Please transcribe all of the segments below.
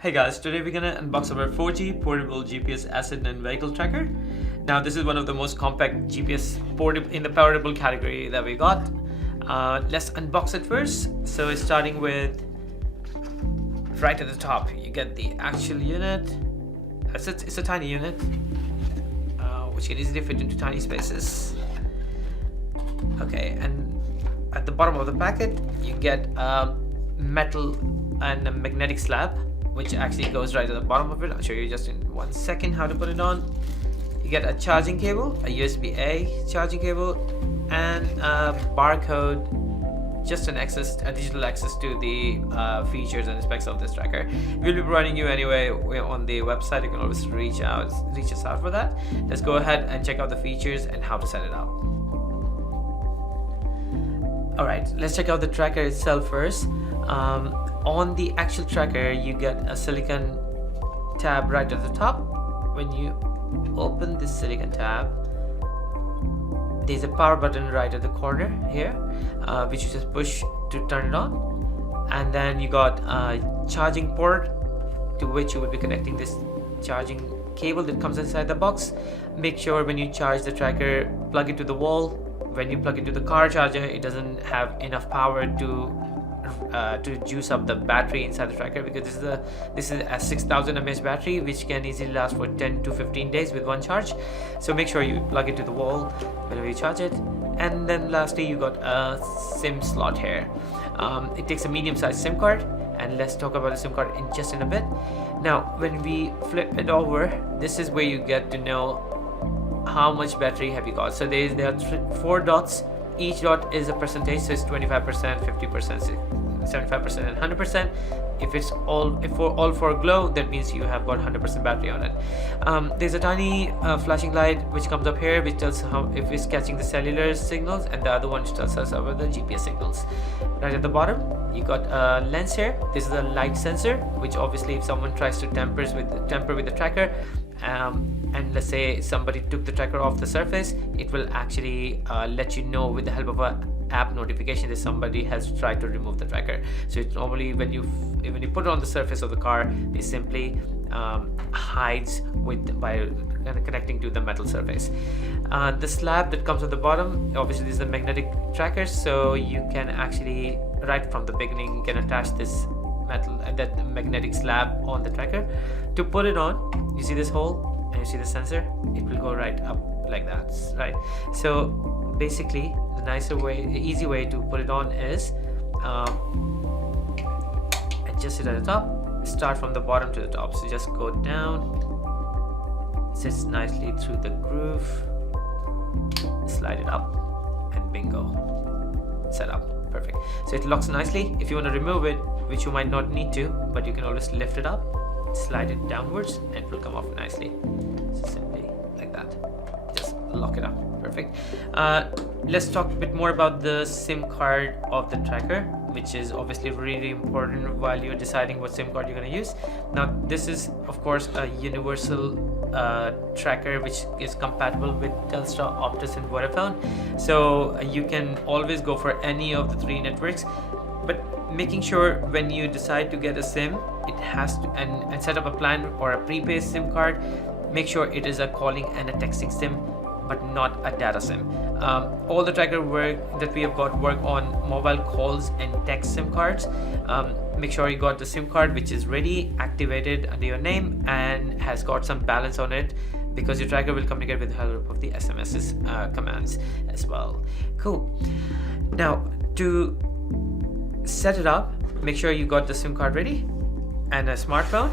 Hey guys, today we're gonna unbox our 4G portable GPS asset and vehicle tracker. Now this is one of the most compact GPS portable in the portable category that we got. Let's unbox it first. So it's starting with right at the top. You get the actual unit. It's a tiny unit, which can easily fit into tiny spaces. Okay, and at the bottom of the packet you get a metal and a magnetic slab, which actually goes right at the bottom of it. I'll show you just in 1 second how to put it on. You get a charging cable, a USB-A charging cable, and a barcode, just a digital access to the features and specs of this tracker. We'll be providing you anyway on the website. You can always reach us out for that. Let's go ahead and check out the features and how to set it up. Alright, let's check out the tracker itself first. On the actual tracker you get a silicon tab right at the top. When you open this silicon tab, there's a power button right at the corner here, which you just push to turn it on, and then you got a charging port to which you will be connecting this charging cable that comes inside the box. Make sure when you charge the tracker, plug it to the wall. When you plug it to the car charger, it doesn't have enough power to juice up the battery inside the tracker, because this is a 6000 mAh battery, which can easily last for 10 to 15 days with one charge. So make sure you plug it to the wall whenever you charge it. And then lastly you got a SIM slot here. It takes a medium-sized SIM card, and let's talk about the SIM card in a bit. Now when we flip it over, this is where you get to know how much battery have you got. So there are 4 dots. Each dot is a percentage, so it's 25%, 50%, 75%, and 100%. If all 4 glow, that means you have got 100% battery on it. There's a tiny flashing light which comes up here, which tells how if it's catching the cellular signals, and the other one which tells us about the GPS signals. Right at the bottom you got a lens here. This is a light sensor, which obviously if someone tries to tamper with the tracker, and let's say somebody took the tracker off the surface, it will actually let you know with the help of a app notification that somebody has tried to remove the tracker. So it's normally when you put it on the surface of the car, it simply hides by connecting to the metal surface. The slab that comes at the bottom, obviously this is a magnetic tracker, so you can actually right from the beginning you can attach this that magnetic slab on the tracker. To put it on, you see this hole and you see the sensor, it will go right up like that, right? So basically the easy way to put it on is adjust it at the top, start from the bottom to the top. So just go down, sits nicely through the groove, slide it up, and bingo, set up. Perfect. So it locks nicely. If you want to remove it, which you might not need to, but you can always lift it up, slide it downwards, and it will come off nicely. So simply like that, just lock it up. Perfect. Let's talk a bit more about the SIM card of the tracker, which is obviously really important while you're deciding what SIM card you're going to use. Now this is of course a universal tracker which is compatible with Telstra, Optus, and Vodafone, so you can always go for any of the 3 networks. But making sure when you decide to get a SIM, it has to and set up a plan or a prepaid SIM card, make sure it is a calling and a texting SIM, but not a data SIM. All the tracker work that we have got work on mobile calls and text SIM cards. Make sure you got the SIM card which is ready, activated under your name, and has got some balance on it, because your tracker will communicate with the help of the SMS commands as well. Cool. Now to set it up, make sure you got the SIM card ready and a smartphone,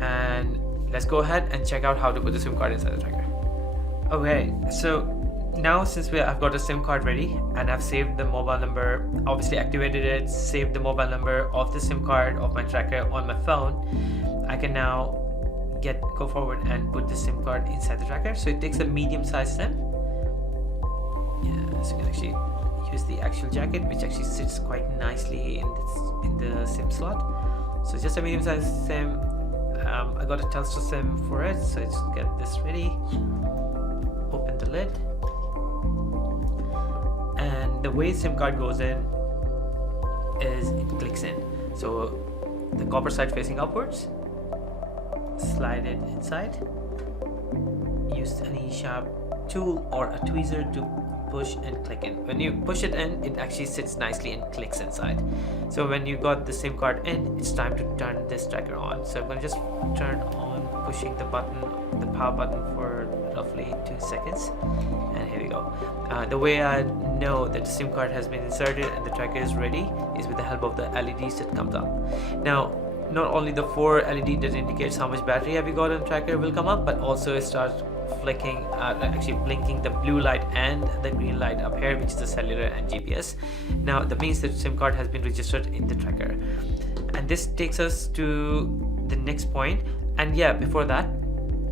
and let's go ahead and check out how to put the SIM card inside the tracker. Okay, so now since I've got a SIM card ready and I've saved the mobile number, obviously activated it, saved the mobile number of the SIM card of my tracker on my phone, I can now go forward and put the SIM card inside the tracker. So it takes a medium-sized SIM. Yeah, so you can actually use the actual jacket, which actually sits quite nicely in the SIM slot. So just a medium-sized SIM. I got a Telstra SIM for it, so let's get this ready. Open the lid, and the way SIM card goes in is it clicks in. So the copper side facing upwards, slide it inside. Use any sharp tool or a tweezer to push and click in. When you push it in, it actually sits nicely and clicks inside. So when you got the SIM card in, it's time to turn this tracker on. So I'm going to just turn on, pushing the button, the power button, for roughly 2 seconds, and here we go. The way I know that the SIM card has been inserted and the tracker is ready is with the help of the LEDs that comes up. Now, not only the 4 LED that indicates how much battery have you got on the tracker will come up, but also it starts flicking, actually blinking the blue light and the green light up here, which is the cellular and GPS. Now that means that SIM card has been registered in the tracker, and this takes us to the next point. And yeah, before that,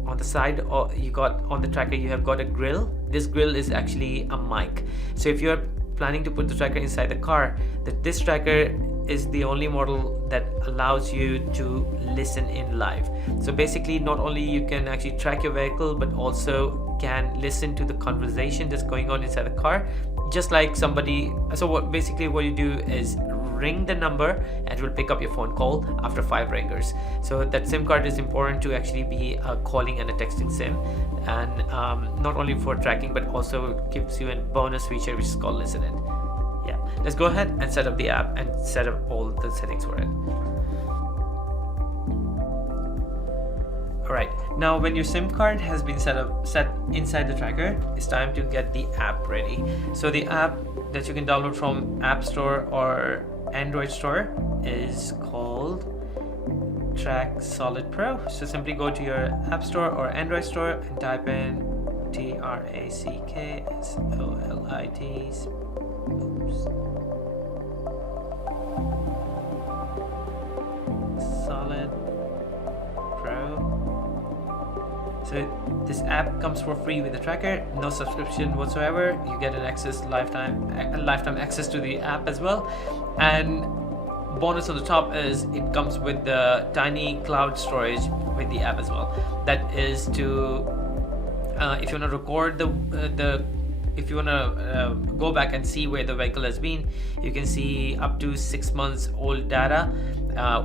on the side, or you got on the tracker, you have got a grill. This grill is actually a mic. So if you're planning to put the tracker inside the car, this tracker is the only model that allows you to listen in live. So basically, not only you can actually track your vehicle, but also can listen to the conversation that's going on inside the car, just like somebody. So what you do is ring the number and it will pick up your phone call after 5 ringers. So that SIM card is important to actually be a calling and a texting SIM, and not only for tracking, but also gives you a bonus feature which is called Listen In. Yeah, let's go ahead and set up the app and set up all the settings for it. Alright, now when your SIM card has been set inside the tracker, it's time to get the app ready. So the app that you can download from App Store or Android Store is called Track Solid Pro. So simply go to your App Store or Android Store and type in TRACK SOLID. Solid Pro. So this app comes for free with the tracker, no subscription whatsoever. You get an lifetime access to the app as well. And bonus on the top is it comes with the tiny cloud storage with the app as well. That is to if you want to record if you want to go back and see where the vehicle has been, you can see up to 6 months old data.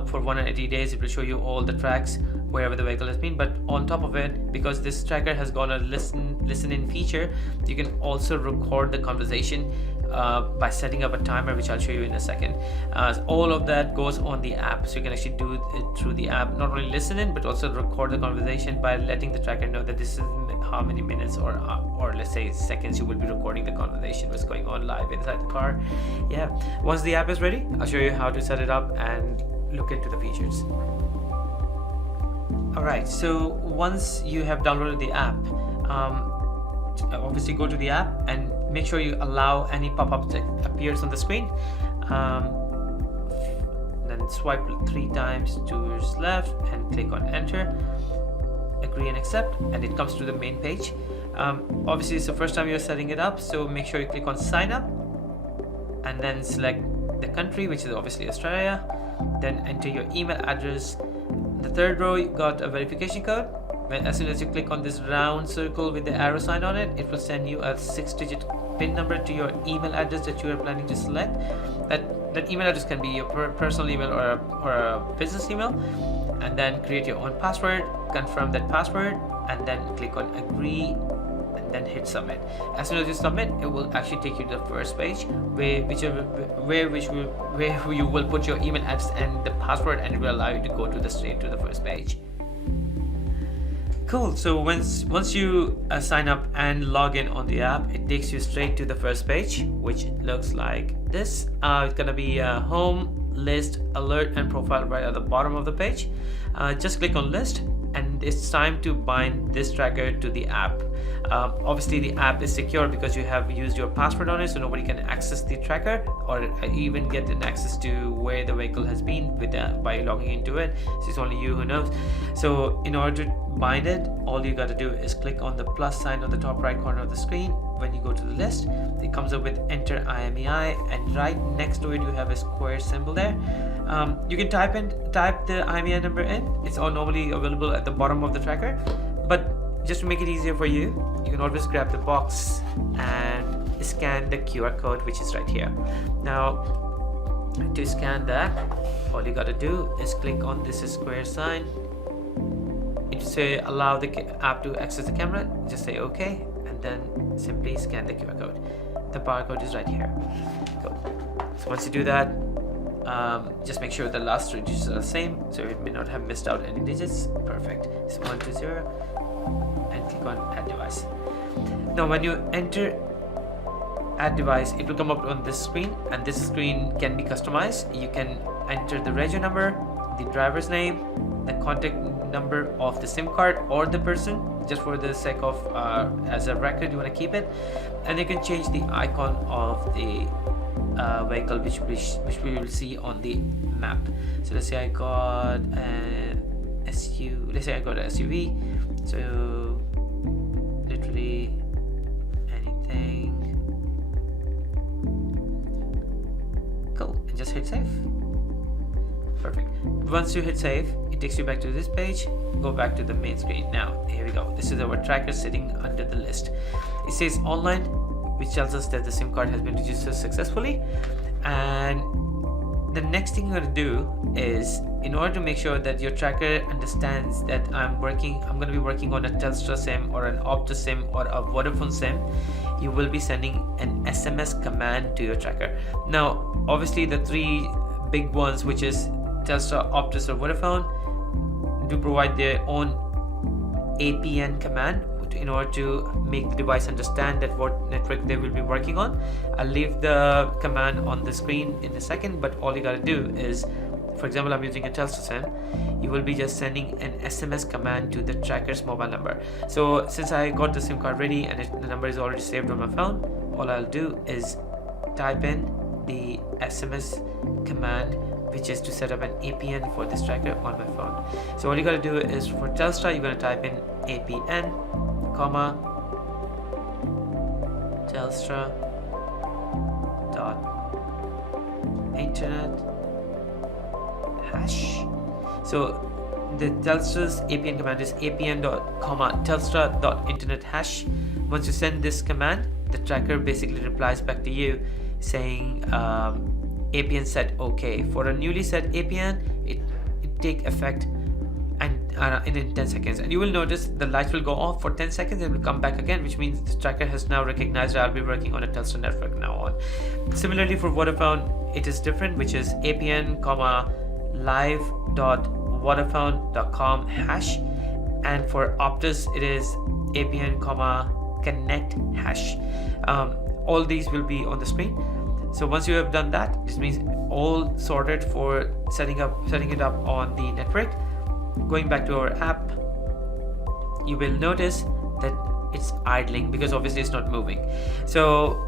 For 180 days, it will show you all the tracks wherever the vehicle has been. But on top of it, because this tracker has got a listen in feature, you can also record the conversation by setting up a timer, which I'll show you in a second. All of that goes on the app, so you can actually do it through the app. Not only listen in, but also record the conversation by letting the tracker know that this is how many minutes or let's say seconds you will be recording the conversation what's going on live inside the car. Yeah, once the app is ready, I'll show you how to set it up and look into the features. Alright, so once you have downloaded the app, obviously go to the app and make sure you allow any pop-up that appears on the screen. Then swipe 3 times to your left and click on enter, agree and accept, and it comes to the main page. Obviously it's the first time you're setting it up, so make sure you click on sign up and then select the country, which is obviously Australia. Then enter your email address. The third row, you got a verification code. As soon as you click on this round circle with the arrow sign on it, it will send you a 6-digit PIN number to your email address that you are planning to select. That email address can be your personal email or a business email. And then create your own password, confirm that password, and then click on agree, and then hit submit. As soon as you submit, it will actually take you to the first page where you will put your email address and the password, and it will allow you to go to straight to the first page. Cool. So once you sign up and log in on the app, it takes you straight to the first page, which looks like this. It's gonna be home, list, alert, and profile right at the bottom of the page. Just click on list, and it's time to bind this tracker to the app. Obviously the app is secure because you have used your password on it, so nobody can access the tracker or even get an access to where the vehicle has been by logging into it. So it's only you who knows. So in order to bind it, all you got to do is click on the plus sign on the top right corner of the screen. When you go to the list, it comes up with enter IMEI, and right next to it you have a square symbol there. You can type the IMEI number in. It's all normally available at the bottom of the tracker, but just to make it easier for you, you can always grab the box and scan the QR code, which is right here. Now, to scan that, all you got to do is click on this square sign to say allow the app to access the camera, just say OK, and then simply scan the QR code. The barcode is right here. Cool. So once you do that, just make sure the last 3 digits are the same, so it may not have missed out any digits. Perfect. It's 120, and click on add device. Now when you enter add device, it will come up on this screen, and this screen can be customized. You can enter the registration number, the driver's name, the contact number of the SIM card or the person, just for the sake of as a record you want to keep it, and you can change the icon of the vehicle which we will see on the map. So let's say I got an SUV, so literally anything. Cool, and just hit save. Perfect. Once you hit save, it takes you back to this page. Go back to the main screen. Now here we go. This is our tracker sitting under the list. It says online, which tells us that the SIM card has been registered successfully. And the next thing you're going to do is, in order to make sure that your tracker understands that I'm going to be working on a Telstra SIM or an Optus SIM or a Vodafone SIM, you will be sending an SMS command to your tracker. Now obviously the 3 big ones, which is Telstra, Optus or Vodafone, do provide their own APN command in order to make the device understand that what network they will be working on. I'll leave the command on the screen in a second, but all you gotta do is, for example, I'm using a Telstra SIM, you will be just sending an SMS command to the tracker's mobile number. So since I got the SIM card ready and the number is already saved on my phone, all I'll do is type in the SMS command, which is to set up an APN for this tracker on my phone. So all you gotta do is, for Telstra, you're gonna type in APN, comma, Telstra dot internet hash. So the Telstra's APN command is APN dot comma Telstra dot internet hash. Once you send this command, the tracker basically replies back to you saying APN set OK. For a newly set APN, it take effect and in 10 seconds, and you will notice the lights will go off for 10 seconds and will come back again, which means the tracker has now recognized that I'll be working on a Telstra network now on. Similarly for Vodafone, it is different, which is APN comma live.vodafone.com hash, and for Optus it is APN comma connect hash. All these will be on the screen. So once you have done that, this means all sorted for setting it up on the network. Going back to our app, you will notice that it's idling because obviously it's not moving. So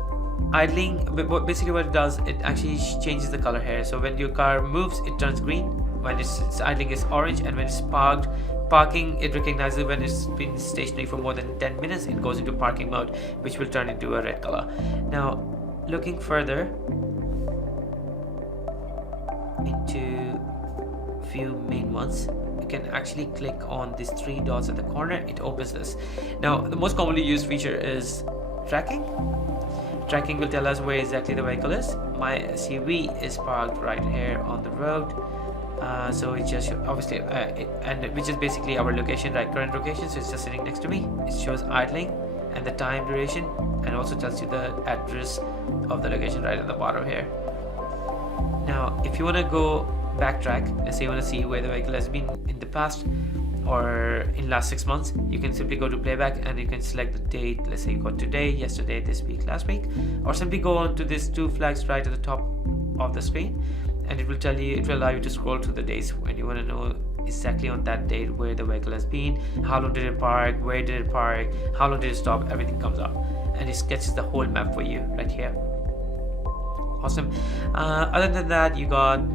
idling, basically what it does, it actually changes the color here. So when your car moves, it turns green. When it's idling, it's orange, and when it's parking, it recognizes when it's been stationary for more than 10 minutes, it goes into parking mode, which will turn into a red color. Now looking further into few main ones, you can actually click on these 3 dots at the corner. It opens this. Now the most commonly used feature is tracking. Tracking will tell us where exactly the vehicle is. My SUV is parked right here on the road, so it just obviously and which is basically our location, right, current location. So it's just sitting next to me. It shows idling and the time duration, and also tells you the address of the location right at the bottom here. Now if you want to go backtrack, let's say you want to see where the vehicle has been in the past or in last 6 months, you can simply go to playback and you can select the date. Let's say you got today, yesterday, this week, last week, or simply go on to these 2 flags right at the top of the screen, and it will allow you to scroll through the days when you want to know exactly on that date where the vehicle has been, how long did it park, where did it park, how long did it stop. Everything comes up and it sketches the whole map for you right here. Awesome. Other than that, you got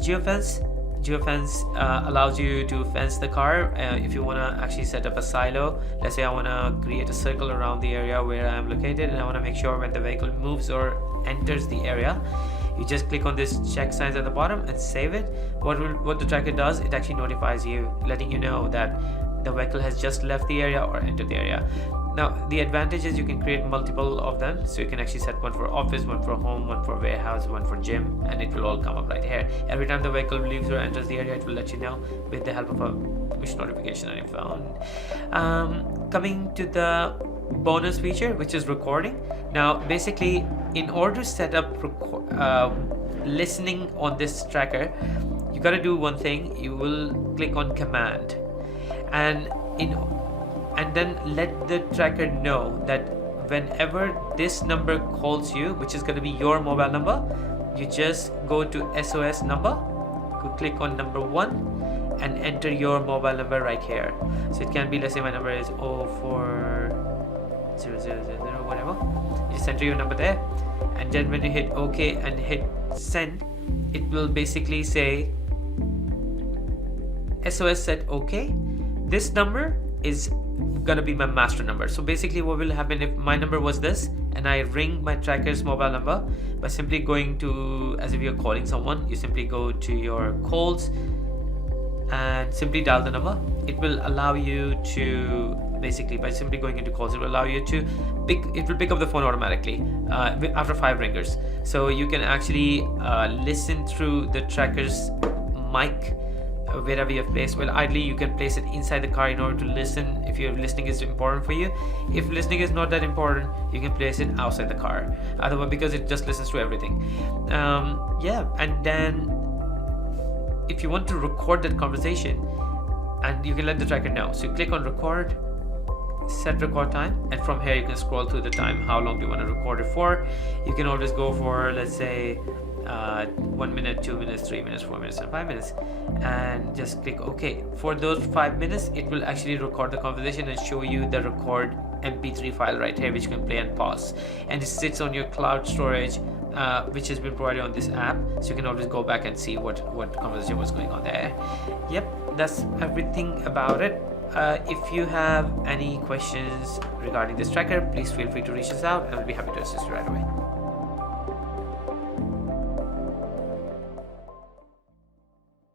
geofence. Geofence allows you to fence the car if you want to actually set up a silo. Let's say I want to create a circle around the area where I am located, and I want to make sure when the vehicle moves or enters the area, you just click on this check signs at the bottom and save it. What the tracker does, it actually notifies you, letting you know that the vehicle has just left the area or entered the area. Now the advantage is you can create multiple of them, so you can actually set one for office, one for home, one for warehouse, one for gym, and it will all come up right here. Every time the vehicle leaves or enters the area, it will let you know with the help of a push notification on your phone. Coming to the bonus feature, which is recording. Now basically, in order to set up listening on this tracker, you got to do one thing. You will click on command, and then let the tracker know that whenever this number calls you, which is going to be your mobile number, you just go to SOS number, click on number 1 and enter your mobile number right here. So it can be, let's say my number is 04000, whatever. You just enter your number there, and then when you hit OK and hit send, it will basically say SOS said OK. This number is gonna be my master number. So basically what will happen if my number was this and I ring my tracker's mobile number by simply going to, as if you're calling someone, you simply go to your calls and simply dial the number. It will allow you to basically, by simply going into calls, it will allow you to pick up the phone automatically after 5 ringers. So you can actually listen through the tracker's mic wherever you have placed. Well, ideally you can place it inside the car in order to listen if your listening is important for you. If listening is not that important, you can place it outside the car, otherwise, because it just listens to everything. And then if you want to record that conversation, and you can let the tracker know, so you click on record, set record time, and from here you can scroll through the time. How long do you want to record it for? You can always go for, let's say, 1 minute, 2 minutes, 3 minutes, 4 minutes, and 5 minutes, and just click OK. For those 5 minutes, it will actually record the conversation and show you the record MP3 file right here, which you can play and pause, and it sits on your cloud storage, which has been provided on this app, so you can always go back and see what conversation was going on there. Yep, that's everything about it. If you have any questions regarding this tracker, please feel free to reach us out, and I'll be happy to assist you right away.